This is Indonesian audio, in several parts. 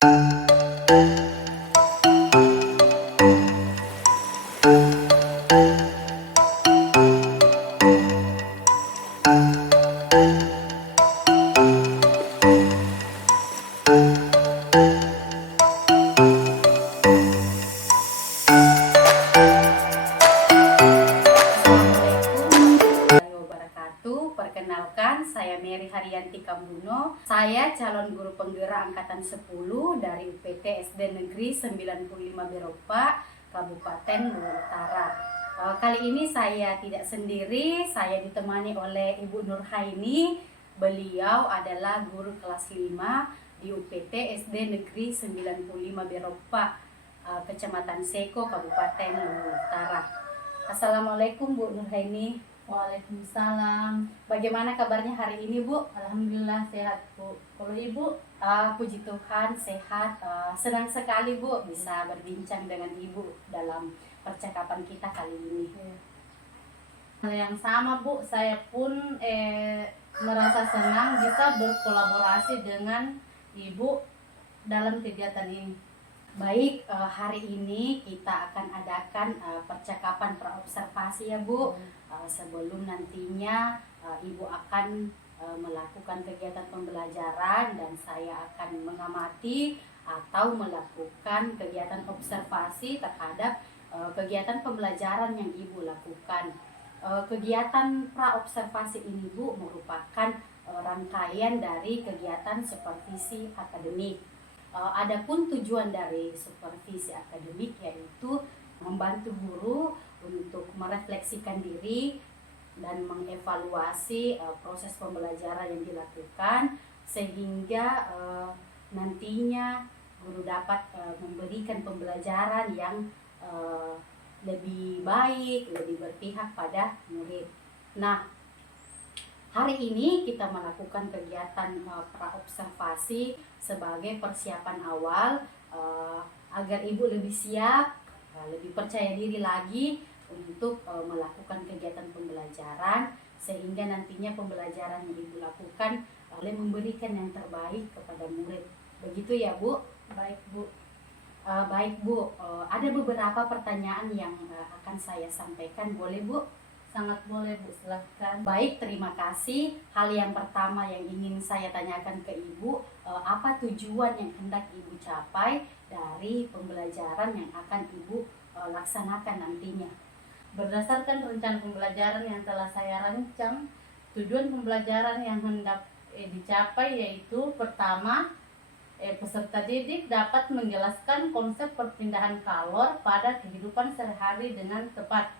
Perkenalkan, saya Mary Haryanti Kambuno. Saya calon guru penggerak angkatan 10 dari UPT SD Negeri 95 Beropa, Kabupaten Luwu Utara. Kali ini saya tidak sendiri, saya ditemani oleh Ibu Nurhaini. Beliau adalah guru kelas 5 di UPT SD Negeri 95 Beropa, Kecamatan Seko, Kabupaten Luwu Utara. Assalamualaikum Bu Nurhaini. Waalaikumsalam. Bagaimana kabarnya hari ini, Bu? Alhamdulillah sehat, Bu. Kalau Ibu? Puji Tuhan sehat. Senang sekali, Bu, bisa berbincang dengan Ibu dalam percakapan kita kali ini. Hal yang sama, Bu. Saya pun merasa senang bisa berkolaborasi dengan Ibu dalam kegiatan ini. Baik, hari ini kita akan adakan percakapan praobservasi ya, Bu. Sebelum nantinya Ibu akan melakukan kegiatan pembelajaran dan saya akan mengamati atau melakukan kegiatan observasi terhadap kegiatan pembelajaran yang Ibu lakukan. Kegiatan praobservasi ini, Bu, merupakan rangkaian dari kegiatan supervisi akademik. Adapun tujuan dari supervisi akademik yaitu membantu guru untuk merefleksikan diri dan mengevaluasi proses pembelajaran yang dilakukan sehingga nantinya guru dapat memberikan pembelajaran yang lebih baik, lebih berpihak pada murid. Nah, hari ini kita melakukan kegiatan praobservasi sebagai persiapan awal agar Ibu lebih siap, lebih percaya diri lagi untuk melakukan kegiatan pembelajaran sehingga nantinya pembelajaran yang Ibu lakukan boleh memberikan yang terbaik kepada murid. Begitu ya, Bu? Baik, Bu. Baik, Bu. Ada beberapa pertanyaan yang akan saya sampaikan. Boleh, Bu? Sangat boleh, Bu, silakan. Baik, terima kasih. Hal yang pertama yang ingin saya tanyakan ke Ibu, apa tujuan yang hendak Ibu capai dari pembelajaran yang akan Ibu laksanakan nantinya? Berdasarkan rencana pembelajaran yang telah saya rancang, tujuan pembelajaran yang hendak dicapai yaitu pertama, peserta didik dapat menjelaskan konsep perpindahan kalor pada kehidupan sehari-hari dengan tepat.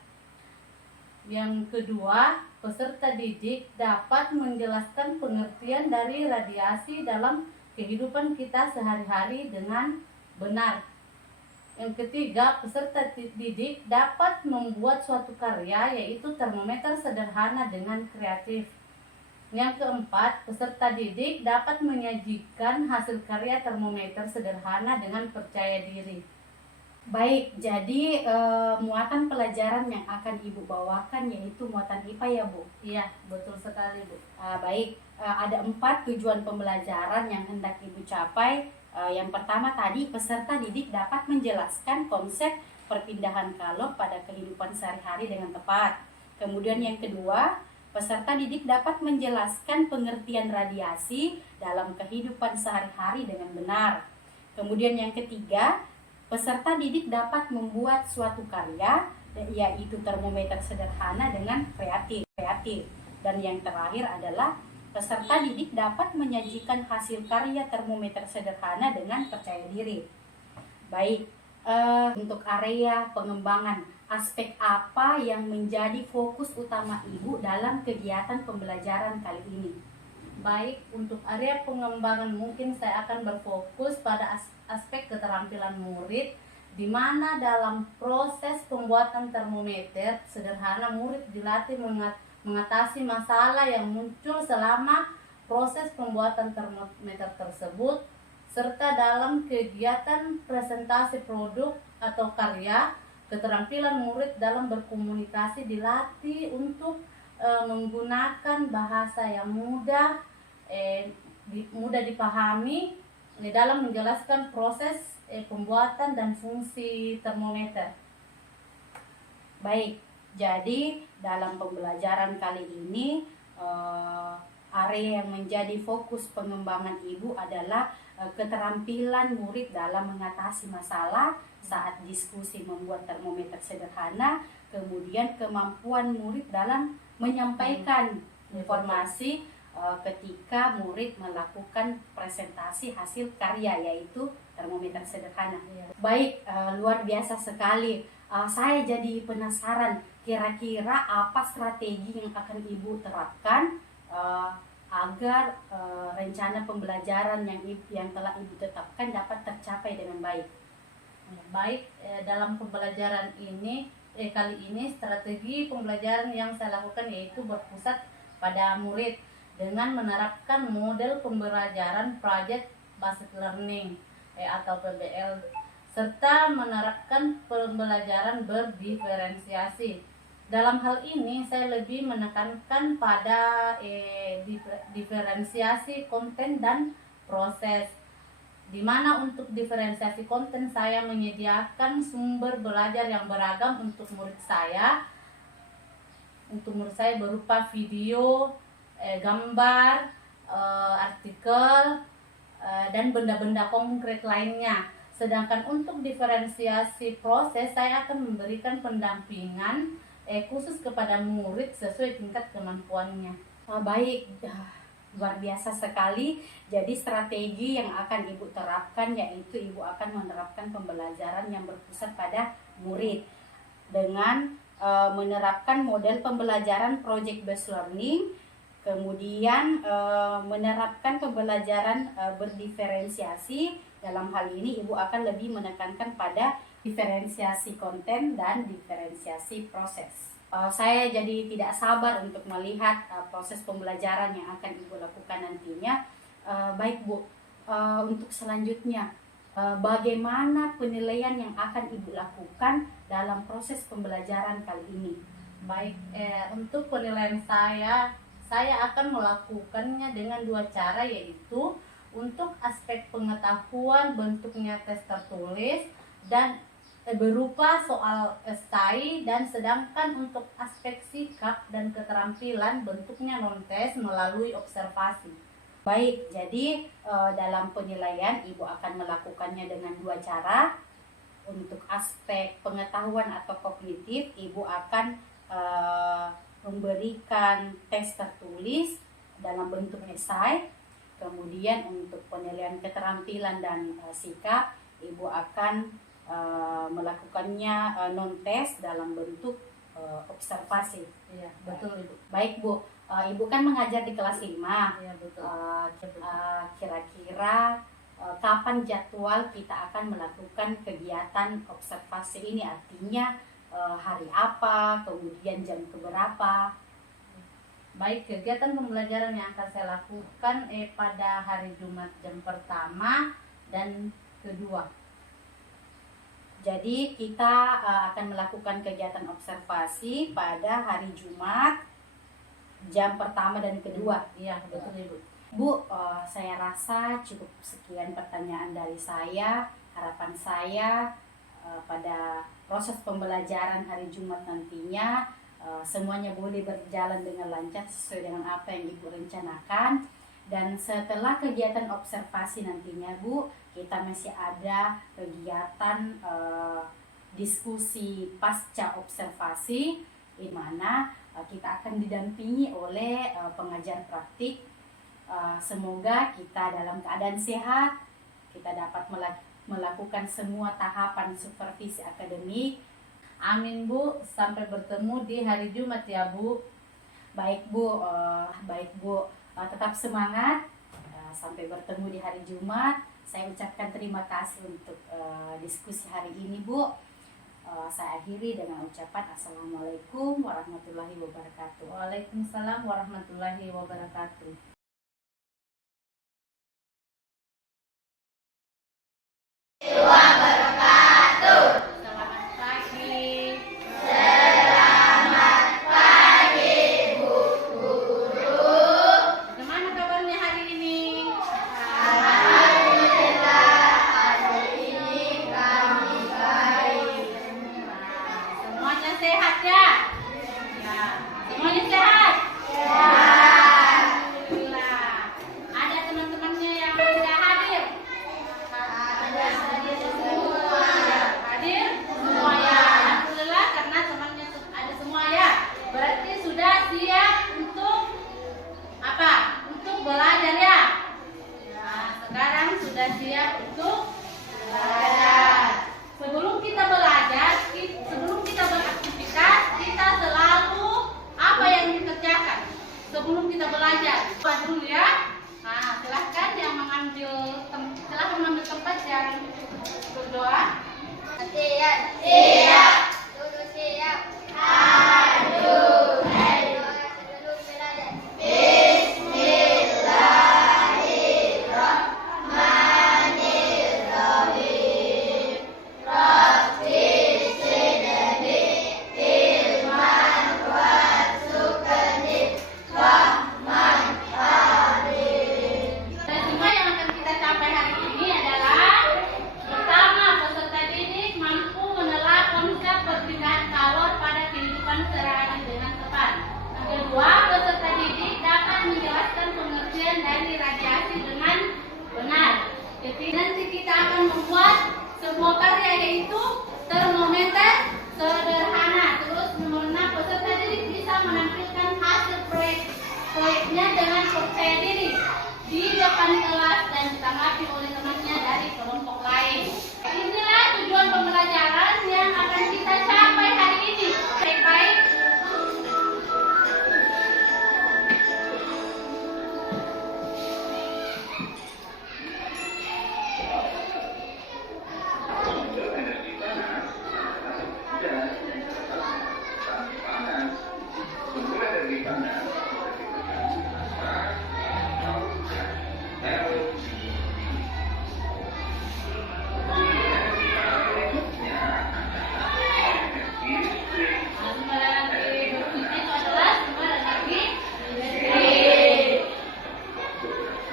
Yang kedua, peserta didik dapat menjelaskan pengertian dari radiasi dalam kehidupan kita sehari-hari dengan benar. Yang ketiga, peserta didik dapat membuat suatu karya yaitu termometer sederhana dengan kreatif. Yang keempat, peserta didik dapat menyajikan hasil karya termometer sederhana dengan percaya diri. Baik, jadi muatan pelajaran yang akan Ibu bawakan yaitu muatan IPA ya, Bu? Iya, betul sekali, Bu. Baik, ada 4 tujuan pembelajaran yang hendak Ibu capai. Yang pertama tadi, peserta didik dapat menjelaskan konsep perpindahan kalor pada kehidupan sehari-hari dengan tepat. Kemudian yang kedua, peserta didik dapat menjelaskan pengertian radiasi dalam kehidupan sehari-hari dengan benar. Kemudian yang ketiga, peserta didik dapat membuat suatu karya yaitu termometer sederhana dengan kreatif. Dan yang terakhir adalah peserta didik dapat menyajikan hasil karya termometer sederhana dengan percaya diri. Baik, untuk area pengembangan, aspek apa yang menjadi fokus utama Ibu dalam kegiatan pembelajaran kali ini? Baik, untuk area pengembangan mungkin saya akan berfokus pada aspek keterampilan murid, di mana dalam proses pembuatan termometer sederhana murid dilatih mengatasi masalah yang muncul selama proses pembuatan termometer tersebut, serta dalam kegiatan presentasi produk atau karya, keterampilan murid dalam berkomunikasi dilatih untuk menggunakan bahasa yang mudah dipahami dalam menjelaskan proses pembuatan dan fungsi termometer. Baik, jadi dalam pembelajaran kali ini area yang menjadi fokus pengembangan Ibu adalah keterampilan murid dalam mengatasi masalah saat diskusi membuat termometer sederhana, kemudian kemampuan murid dalam menyampaikan informasi ketika murid melakukan presentasi hasil karya, yaitu termometer sederhana. Baik, luar biasa sekali. Saya jadi penasaran, kira-kira apa strategi yang akan Ibu terapkan agar rencana pembelajaran yang telah Ibu tetapkan dapat tercapai dengan baik. Baik, dalam pembelajaran ini kali ini strategi pembelajaran yang saya lakukan yaitu berpusat pada murid dengan menerapkan model pembelajaran Project Based Learning atau PBL, serta menerapkan pembelajaran berdiferensiasi. Dalam hal ini saya lebih menekankan pada diferensiasi konten dan proses, di mana untuk diferensiasi konten saya menyediakan sumber belajar yang beragam untuk murid saya. Untuk murid saya berupa video, gambar, artikel, dan benda-benda konkret lainnya. Sedangkan untuk diferensiasi proses saya akan memberikan pendampingan khusus kepada murid sesuai tingkat kemampuannya. Baik, luar biasa sekali. Jadi strategi yang akan Ibu terapkan yaitu Ibu akan menerapkan pembelajaran yang berpusat pada murid dengan menerapkan model pembelajaran Project Based Learning, kemudian menerapkan pembelajaran berdiferensiasi. Dalam hal ini Ibu akan lebih menekankan pada diferensiasi konten dan diferensiasi proses. Saya jadi tidak sabar untuk melihat proses pembelajaran yang akan Ibu lakukan nantinya. Baik Bu, untuk selanjutnya bagaimana penilaian yang akan Ibu lakukan dalam proses pembelajaran kali ini? Baik, untuk penilaian saya akan melakukannya dengan dua cara, yaitu untuk aspek pengetahuan bentuknya tes tertulis dan berupa soal esai, dan sedangkan untuk aspek sikap dan keterampilan bentuknya non-tes melalui observasi. Baik, jadi dalam penilaian Ibu akan melakukannya dengan dua cara. Untuk aspek pengetahuan atau kognitif, Ibu akan memberikan tes tertulis dalam bentuk esai. Kemudian untuk penilaian keterampilan dan sikap, Ibu akan melakukannya non-tes dalam bentuk observasi. Iya, betul Ibu. Baik Bu, Ibu kan mengajar di kelas 5. Iya, betul. Kira-kira kapan jadwal kita akan melakukan kegiatan observasi ini? Artinya hari apa, kemudian jam keberapa? Baik, kegiatan pembelajaran yang akan saya lakukan pada hari Jumat jam pertama dan kedua. Jadi kita akan melakukan kegiatan observasi pada hari Jumat jam pertama dan kedua. Iya, betul Ibu. Bu, saya rasa cukup sekian pertanyaan dari saya. Harapan saya pada proses pembelajaran hari Jumat nantinya semuanya boleh berjalan dengan lancar sesuai dengan apa yang Ibu rencanakan. Dan setelah kegiatan observasi nantinya Bu, kita masih ada kegiatan diskusi pasca observasi, di mana kita akan didampingi oleh pengajar praktik. Semoga kita dalam keadaan sehat, kita dapat melakukan semua tahapan supervisi akademik. Amin Bu, sampai bertemu di hari Jumat ya Bu. Baik Bu, tetap semangat. Sampai bertemu di hari Jumat. Saya ucapkan terima kasih untuk diskusi hari ini Bu. Saya akhiri dengan ucapan Assalamualaikum warahmatullahi wabarakatuh. Waalaikumsalam warahmatullahi wabarakatuh. Semua yang akan kita capai hari ini adalah pertama, peserta didik mampu menelaah konsep perpindahan kalor pada kehidupan sehari-hari dengan tepat. Yang kedua, peserta didik dapat menjelaskan pengertian dari radiasi dengan benar. Ketiga, nanti kita akan membuat sebuah karya yaitu termometer sederhana. Terus nomor 6, peserta didik bisa menampilkan hasil proyeknya dengan percaya diri di depan kelas dan ditanggapi oleh temannya dari kelompok lain. Inilah tujuan pembelajaran yang akan kita capai hari ini. Baik-baik.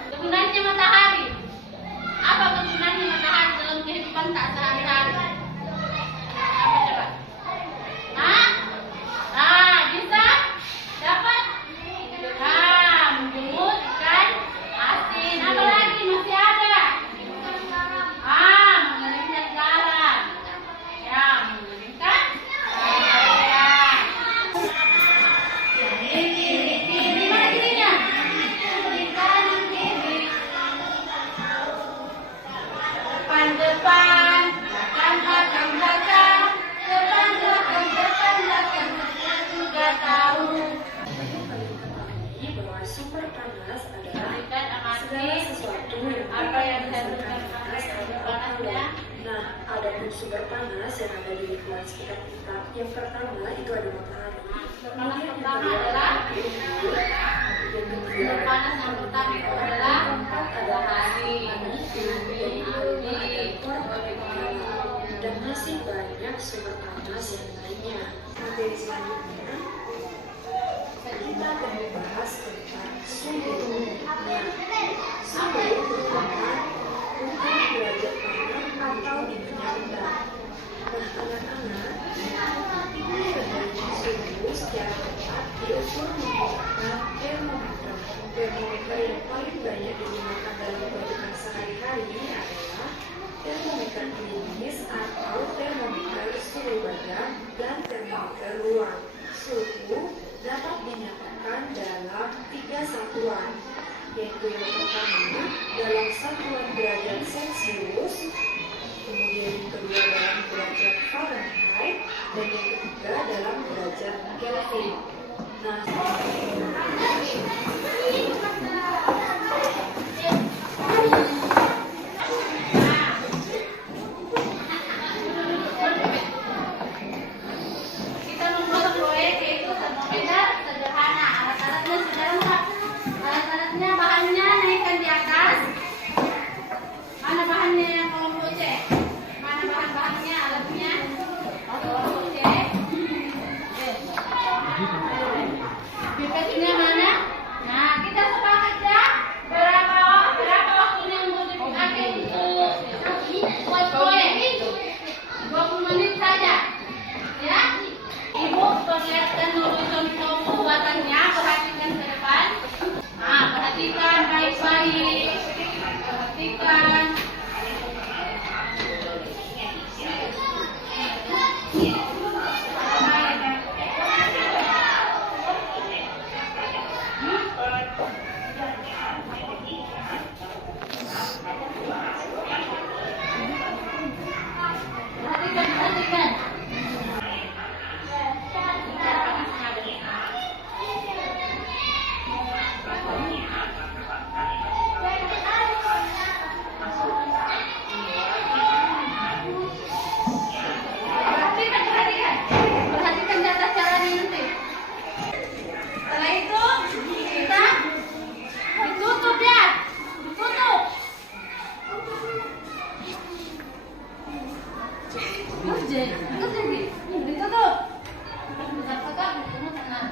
Kegunaannya matahari. Apa kegunaannya matahari dalam kehidupan tak sehari-hari? Apa coba? Hah? Bisa? Dapat? Menjemur ikan asin. Apa lagi? Masih ada? Mengeringkan garam. Ya, mengeringkan garam. Kiri, mana kirinya? Kiri, kanan, kiri. Depan, belakang, belakang. Depan, belakang. Juga tahu. Bahwa sumber panas adalah Berikan amati segala sesuatu yang apa yang berada di dihasilkan panas panas atau panasnya. Nah, ada pun sumber panas yang ada di lingkungan sekitar kita. Yang pertama itu ada matahari. Panas pertama adalah sumber panas yang pertama itu adalah matahari. Dan masih banyak sumber panas yang lainnya. Materi selanjutnya kita akan membahas tentang suhu. Nah, suhu merupakan ukuran derajat panas atau dinginnya rendah. Nah, anak-anak, tinggi rendahnya suhu secara tepat diukur menggunakan termometer. Termometer yang paling banyak digunakan dalam kehidupan sehari-hari adalah termometer klinis atau termometer suhu badan dan termometer ruang. Suhu dapat dinyatakan dalam 3 satuan, yaitu yang pertama dalam satuan derajat Celcius, kemudian yang kedua dalam derajat Fahrenheit, dan yang ketiga dalam derajat Kelvin. Nah, Kita membuat proyek yaitu termometer sederhana. Alat-alatnya sudah lengkap. Alat-alatnya bahannya naikkan di atas. Mana bahannya yang Ditutup. Bentar, kamu tenang.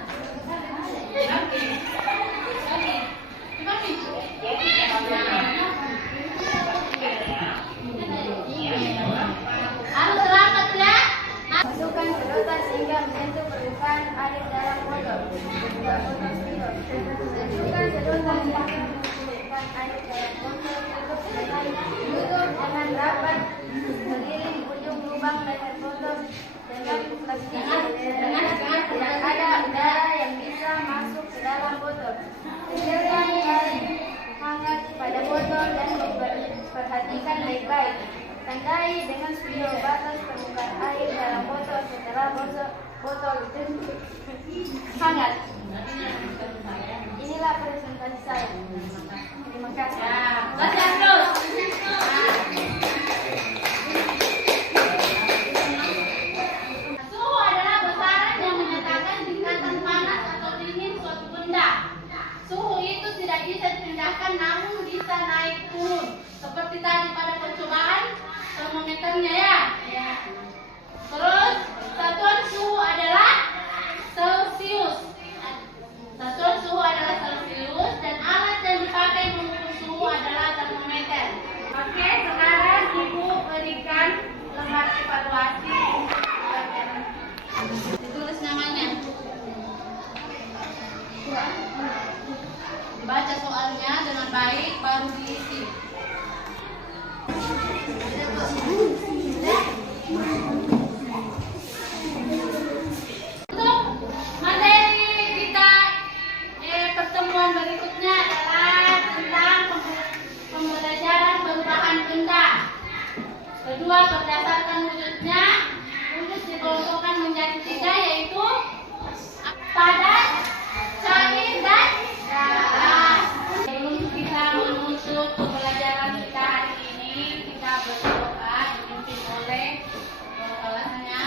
Harus rapat ya. Masukkan sedotan sehingga menyentuh permukaan air dalam botol. Masukkan sedotan hingga menyentuh permukaan air dalam botol. Tutup dengan rapat. Berdiri di ujung lubang leher botol dengan fleksi tidak ada udara yang bisa masuk ke dalam botol. Kecilkan tali hangat pada botol dan perhatikan baik-baik. Tandai dengan spidol batas permukaan air dalam botol setelah botol hangat. Inilah presentasi saya. Terima kasih. Baca terus. Suhu adalah besaran yang menyatakan tingkatan panas atau dingin suatu benda. Suhu itu tidak bisa dipindahkan namun bisa naik turun. Seperti tadi pada percobaan termometernya ya. Terus satuan suhu adalah Celcius. Satuan suhu adalah Celcius dan alat yang dipakai mengukur suhu adalah termometer. Oke, sekarang Ibu berikan lembar evaluasi. Ditulis namanya. Baca soalnya dengan baik baru diisi. Untuk materi kita pertemuan berikutnya adalah tentang pembelajaran perubahan benda. Kedua, berdasarkan wujudnya, wujud dikelompokkan menjadi 3 yaitu padat, cair, dan gas. Sebelum kita menutup pembelajaran kita hari ini, kita berdoa dipimpin oleh kelasnya.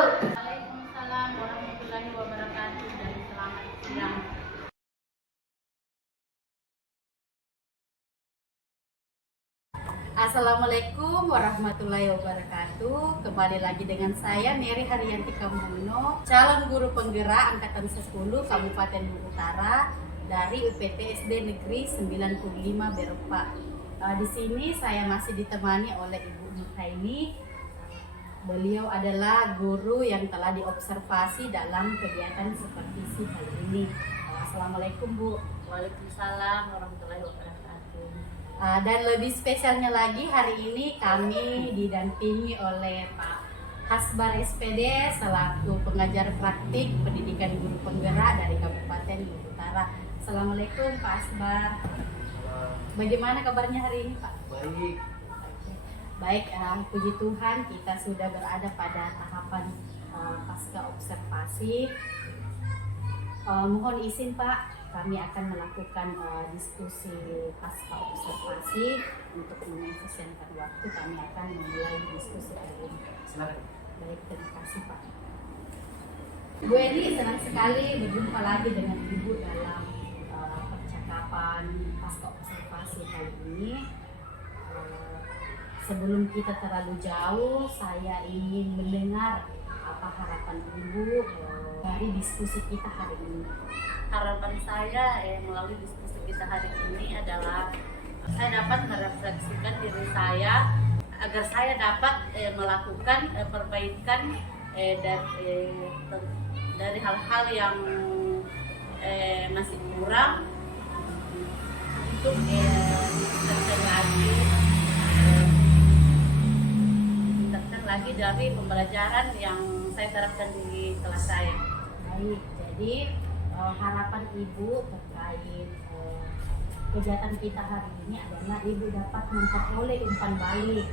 Waalaikumsalam warahmatullahi wabarakatuh dan selamat siang. Assalamualaikum warahmatullahi wabarakatuh. Kembali lagi dengan saya Mary Haryanti Kamuno, calon guru penggerak angkatan 10 Kabupaten Bogor Utara dari UPT SD Negeri 95 Beropa. Di sini saya masih ditemani oleh Ibu Nurhaini. Beliau adalah guru yang telah diobservasi dalam kegiatan seperti kali ini. Assalamualaikum Bu. Waalaikumsalam warahmatullahi wabarakatuh. Dan lebih spesialnya lagi hari ini kami didampingi oleh Pak Hasbar SPD selaku pengajar praktik pendidikan guru penggerak dari Kabupaten Bogor Utara. Assalamualaikum Pak Hasbar. Bagaimana kabarnya hari ini Pak? Baik. Baik, puji Tuhan kita sudah berada pada tahapan pasca observasi. Mohon izin Pak, kami akan melakukan diskusi pasca observasi. Untuk mengefisienkan waktu kami akan memulai diskusi kali ini. Silakan. Baik, terima kasih Pak. Bu Edi, senang sekali berjumpa lagi dengan Ibu dalam percakapan pasca observasi kali ini. Sebelum kita terlalu jauh, saya ingin mendengar apa harapan Ibu dari diskusi kita hari ini. Harapan saya melalui diskusi kita hari ini adalah saya dapat menginstruksikan diri saya agar saya dapat melakukan perbaikan dari hal-hal yang masih kurang untuk ditingkatkan lagi dari pembelajaran yang saya terapkan di kelas saya. Baik, jadi harapan Ibu terkait kegiatan kita hari ini adalah Ibu dapat memperoleh umpan balik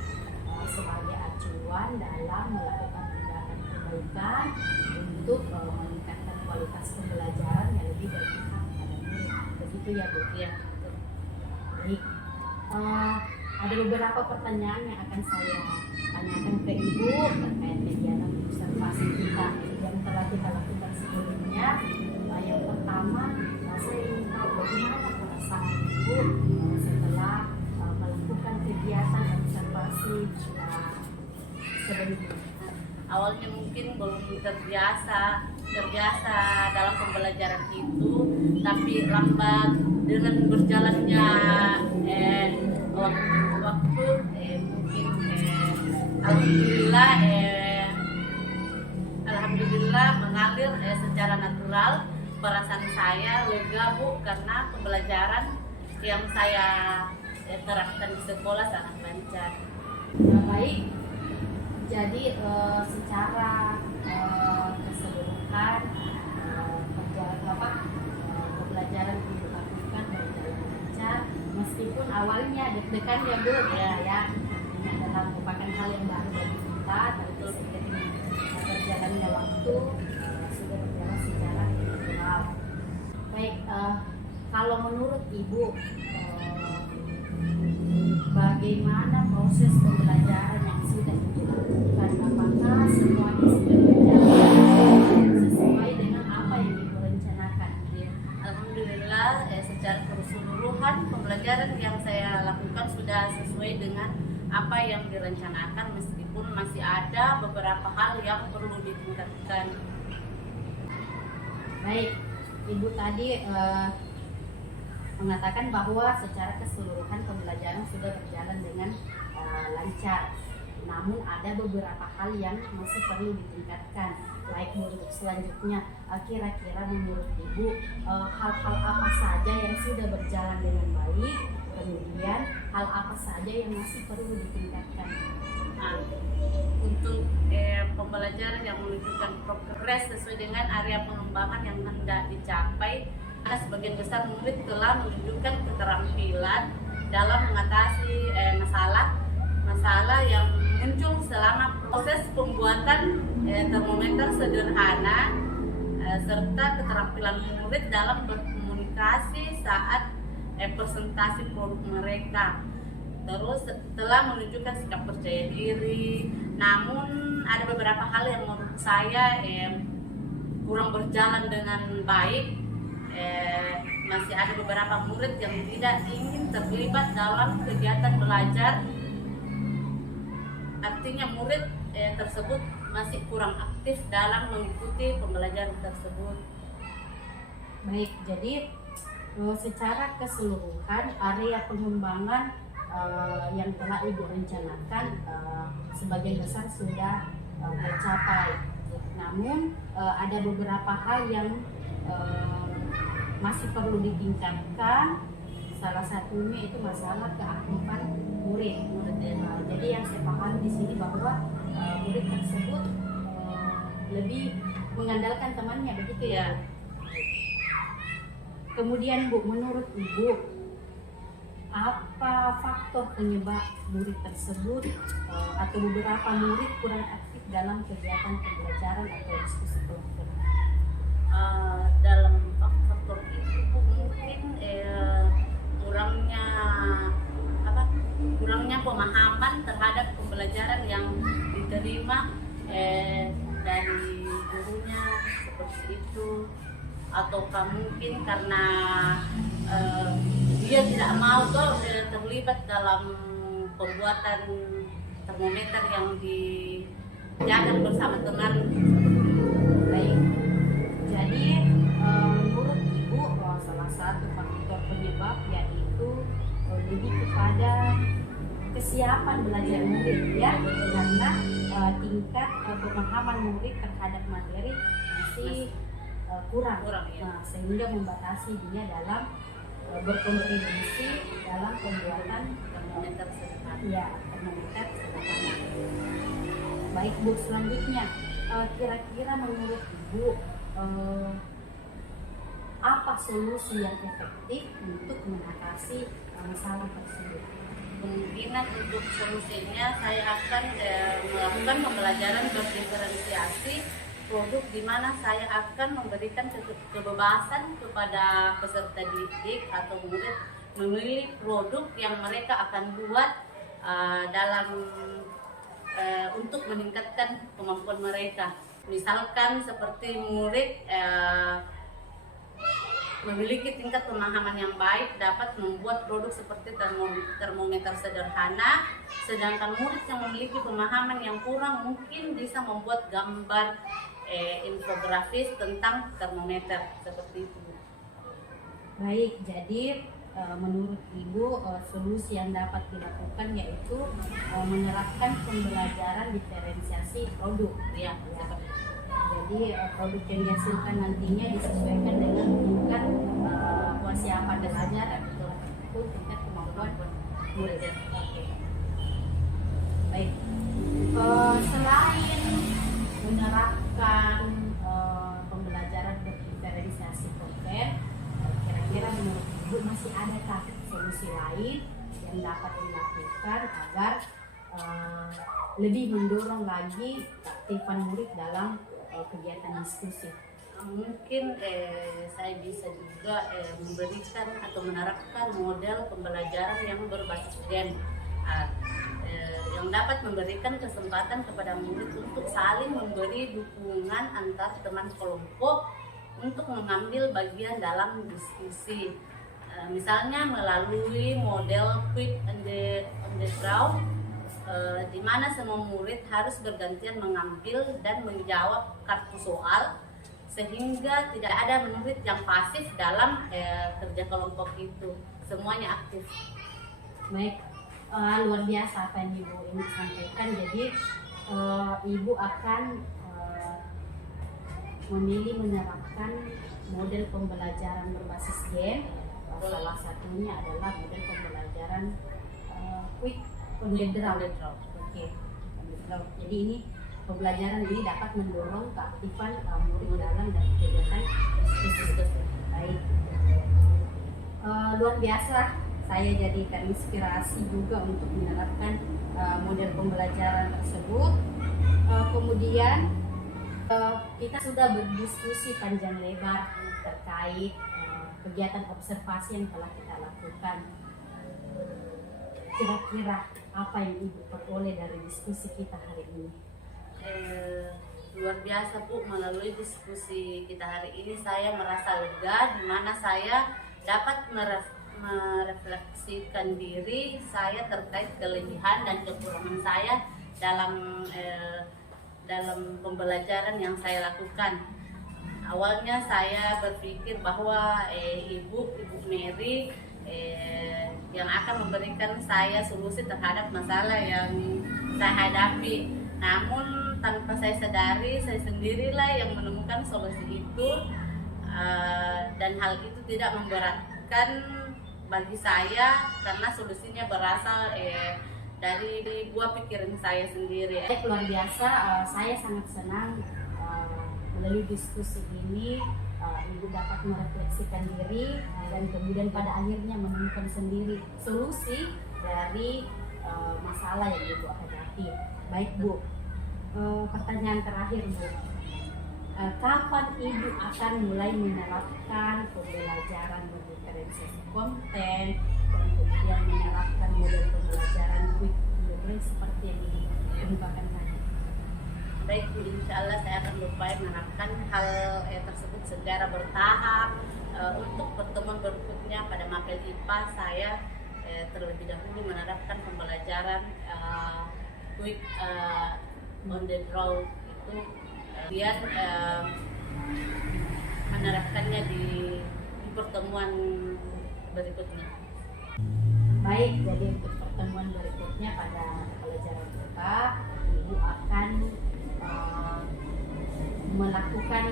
sebagai acuan dalam melakukan tindakan perbaikan untuk meningkatkan kualitas pembelajaran yang lebih berpihak pada murid. Begitu ya Bu? Ya. Baik, ada beberapa pertanyaan yang akan saya tanyakan ke Ibu terkait kegiatan observasi kita yang telah kita lakukan sebelumnya. Yang pertama, saya ingin tahu bagaimana perasaan Ibu setelah melakukan kegiatan observasi sebelumnya. Awalnya mungkin belum terbiasa dalam pembelajaran itu, tapi lambat dengan berjalannya waktu mungkin alhamdulillah mengalir secara natural. Perasaan saya lega Bu, karena pembelajaran yang saya terapkan di sekolah sangat lancar. Baik, jadi secara keseluruhan pembelajaran yang dilakukan berjalan lancar, meskipun awalnya deg-degan ya Bu, ya ini adalah merupakan hal yang baru bagi kita, tapi seiring berjalannya waktu sudah berjalan secara natural. Baik, kalau menurut Ibu bagaimana proses pembelajaran yang sudah dilakukan? Apakah semuanya sudah berjalan sesuai dengan apa yang Ibu rencanakan? Ya, alhamdulillah secara keseluruhan pembelajaran yang saya lakukan sudah sesuai dengan apa yang direncanakan, meskipun masih ada beberapa hal yang perlu ditingkatkan. Baik, Ibu tadi mengatakan bahwa secara keseluruhan pembelajaran sudah berjalan dengan lancar. Namun ada beberapa hal yang masih perlu ditingkatkan. Baik untuk selanjutnya, kira-kira menurut Ibu hal-hal apa saja yang sudah berjalan dengan baik, kemudian hal apa saja yang masih perlu ditingkatkan? Untuk pembelajaran yang menunjukkan progres sesuai dengan area pengembangan yang hendak dicapai, sebagian besar murid telah menunjukkan keterampilan dalam mengatasi masalah yang muncul selama proses pembuatan termometer sederhana, serta keterampilan murid dalam berkomunikasi saat presentasi produk mereka. Terus telah menunjukkan sikap percaya diri. Namun ada beberapa hal yang menurut saya kurang berjalan dengan baik. Masih ada beberapa murid yang tidak ingin terlibat dalam kegiatan belajar. Artinya murid tersebut masih kurang aktif dalam mengikuti pembelajaran tersebut. Baik, jadi secara keseluruhan area pengembangan yang telah Ibu rencanakan sebagian besar sudah tercapai. Namun ada beberapa hal yang masih perlu ditingkatkan. Salah satunya itu masalah keaktifan murid. Jadi yang saya pahami di sini bahwa murid tersebut lebih mengandalkan temannya, begitu ya? Kemudian Bu, menurut Ibu apa faktor penyebab murid tersebut atau beberapa murid kurang aktif dalam kegiatan pembelajaran atau diskusi kelompok? Dalam faktor itu mungkin kurangnya pemahaman terhadap pembelajaran yang diterima dari gurunya, seperti itu. Ataukah mungkin karena dia tidak mau terlibat dalam pembuatan termometer yang dikerjakan bersama teman. Baik, jadi menurut Ibu salah satu faktor penyebab yaitu lebih kepada kesiapan belajar murid ya, karena tingkat pemahaman murid terhadap materi masih kurang ya. Nah, sehingga membatasi dia dalam berkontribusi dalam pembuatan termometer sederhana. ya termometer sederhana. Baik Bu, selanjutnya kira-kira menurut Ibu apa solusi yang efektif untuk mengatasi masalah tersebut? Kemungkinan untuk solusinya saya akan melakukan pembelajaran berdiferensiasi produk, di mana saya akan memberikan kebebasan kepada peserta didik atau murid memilih produk yang mereka akan buat dalam untuk meningkatkan kemampuan mereka. Misalkan seperti murid memiliki tingkat pemahaman yang baik dapat membuat produk seperti termometer sederhana, sedangkan murid yang memiliki pemahaman yang kurang mungkin bisa membuat gambar infografis tentang termometer seperti itu. Baik, jadi menurut Ibu solusi yang dapat dilakukan yaitu menerapkan pembelajaran diferensiasi produk Ya, Jadi produk yang dihasilkan nantinya disesuaikan dengan tingkat kesiapan belajar atau tingkat kemampuan murid. Oke. Baik. Selain menerapkan pembelajaran berdiferensiasi konten, kira-kira menurut Ibu masih adakah solusi lain yang dapat dilakukan agar lebih mendorong lagi keaktifan murid dalam kegiatan diskusi? mungkin saya bisa juga memberikan atau menerapkan model pembelajaran yang berbasis game yang dapat memberikan kesempatan kepada murid untuk saling memberi dukungan antar teman kelompok untuk mengambil bagian dalam diskusi. Misalnya melalui model quick on the draw, di mana semua murid harus bergantian mengambil dan menjawab kartu soal, sehingga tidak ada murid yang pasif dalam kerja kelompok itu, semuanya aktif. Baik, luar biasa apa yang Ibu ini sampaikan. Jadi Ibu akan memilih menerapkan model pembelajaran berbasis game. Salah satunya adalah model pembelajaran quick on the draw. Oke, on the draw. Jadi ini pembelajaran ini dapat mendorong keaktifan murid dalam dan kegiatan diskusi. Baik, luar biasa. Saya jadi terinspirasi juga untuk menerapkan model pembelajaran tersebut. Kemudian kita sudah berdiskusi panjang lebar terkait kegiatan observasi yang telah kita lakukan. Kira-kira apa yang Ibu peroleh dari diskusi kita hari ini? Luar biasa Bu, melalui diskusi kita hari ini saya merasa lega, di mana saya dapat merefleksikan diri saya terkait kelebihan dan kekurangan saya dalam pembelajaran yang saya lakukan. Awalnya saya berpikir bahwa Ibu Mary yang akan memberikan saya solusi terhadap masalah yang saya hadapi. Namun tanpa saya sadari, saya sendirilah yang menemukan solusi itu, dan hal itu tidak memberatkan bagi saya karena solusinya berasal dari buah pikiran saya sendiri. Luar biasa, saya sangat senang melalui diskusi ini Ibu dapat merefleksikan diri dan kemudian pada akhirnya menemukan sendiri solusi dari masalah yang Ibu hadapi. Baik Bu, pertanyaan terakhir Bu, kapan Ibu akan mulai menerapkan pembelajaran berdiferensiasi konten dan kemudian menerapkan model pembelajaran quick learning seperti yang Ibu kemukakan tadi? Baik Bu, insya Allah saya akan berupaya menerapkan hal tersebut secara bertahap. Untuk pertemuan berikutnya pada mapel IPA saya terlebih dahulu menerapkan pembelajaran quick on the draw itu, biar menerapkannya di pertemuan berikutnya. Baik, jadi untuk pertemuan berikutnya pada pelajaran kita, Ibu akan melakukan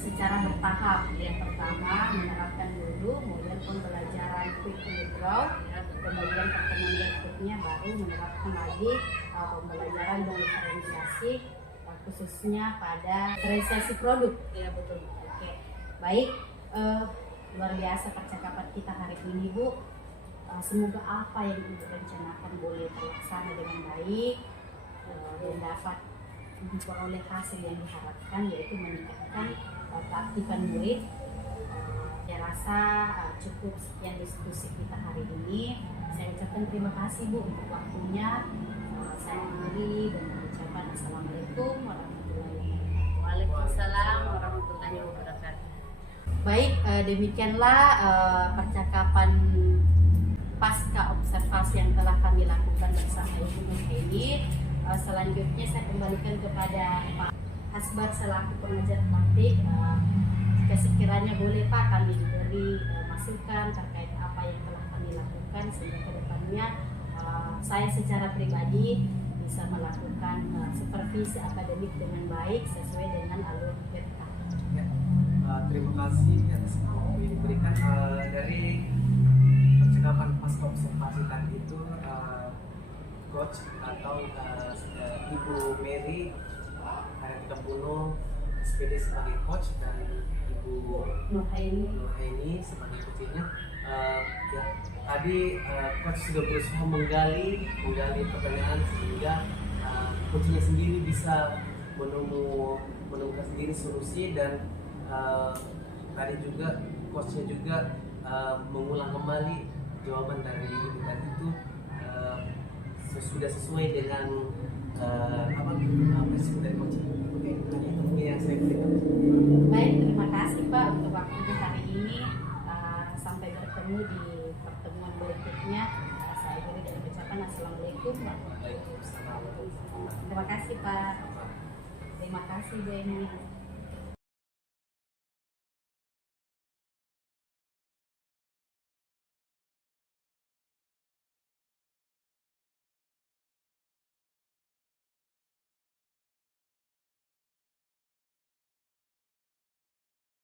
secara bertahap. Yang pertama menerapkan dulu model pembelajaran quick and draw, kemudian pertemuan berikutnya baru menerapkan lagi pembelajaran dan diferensiasi, khususnya pada diferensiasi produk. Ya betul. Oke, baik. Luar biasa percakapan kita hari ini, Bu. Semoga apa yang Ibu rencanakan boleh terlaksana dengan baik dan dapat memperoleh hasil yang diharapkan, yaitu meningkatkan keaktifan murid. Saya rasa cukup sekian diskusi kita hari ini. Saya ucapkan terima kasih, Bu, untuk waktunya. Saya akhiri dengan ucapan Assalamualaikum warahmatullahi wabarakatuh. Waalaikumsalam warahmatullahi wabarakatuh. Baik, demikianlah percakapan pasca observasi yang telah kami lakukan bersama Ibu Nurhaini. Selanjutnya saya kembalikan kepada Pak Hasbar selaku pengajar praktik. Jika sekiranya boleh Pak, kami diberi masukan terkait apa yang telah kami lakukan, sehingga ke depannya saya secara pribadi bisa melakukan supervisi akademik dengan baik sesuai dengan alur BPK. Ya, terima kasih atas waktu yang diberikan. Dari percakapan pasca observasi tadi itu, coach atau Ibu Mary Karya 30 SPD sebagai coach dan Ibu Nurhaini sebagai coachnya. Ya, tadi coach sudah berusaha menggali pertanyaan sehingga coachnya sendiri bisa menemukan sendiri solusi, dan tadi juga coachnya juga mengulang kembali jawaban dari Ibu tadi itu sudah sesuai dengan prinsip dari coaching. Oke, hanya itu mungkin yang saya berikan. Baik, terima kasih Pak untuk waktunya hari ini. Sampai bertemu di pertemuan berikutnya. Saya akhiri dengan ucapan Assalamualaikum warahmatullahi wabarakatuh. Terima kasih Pak. Terima kasih Bu Eni.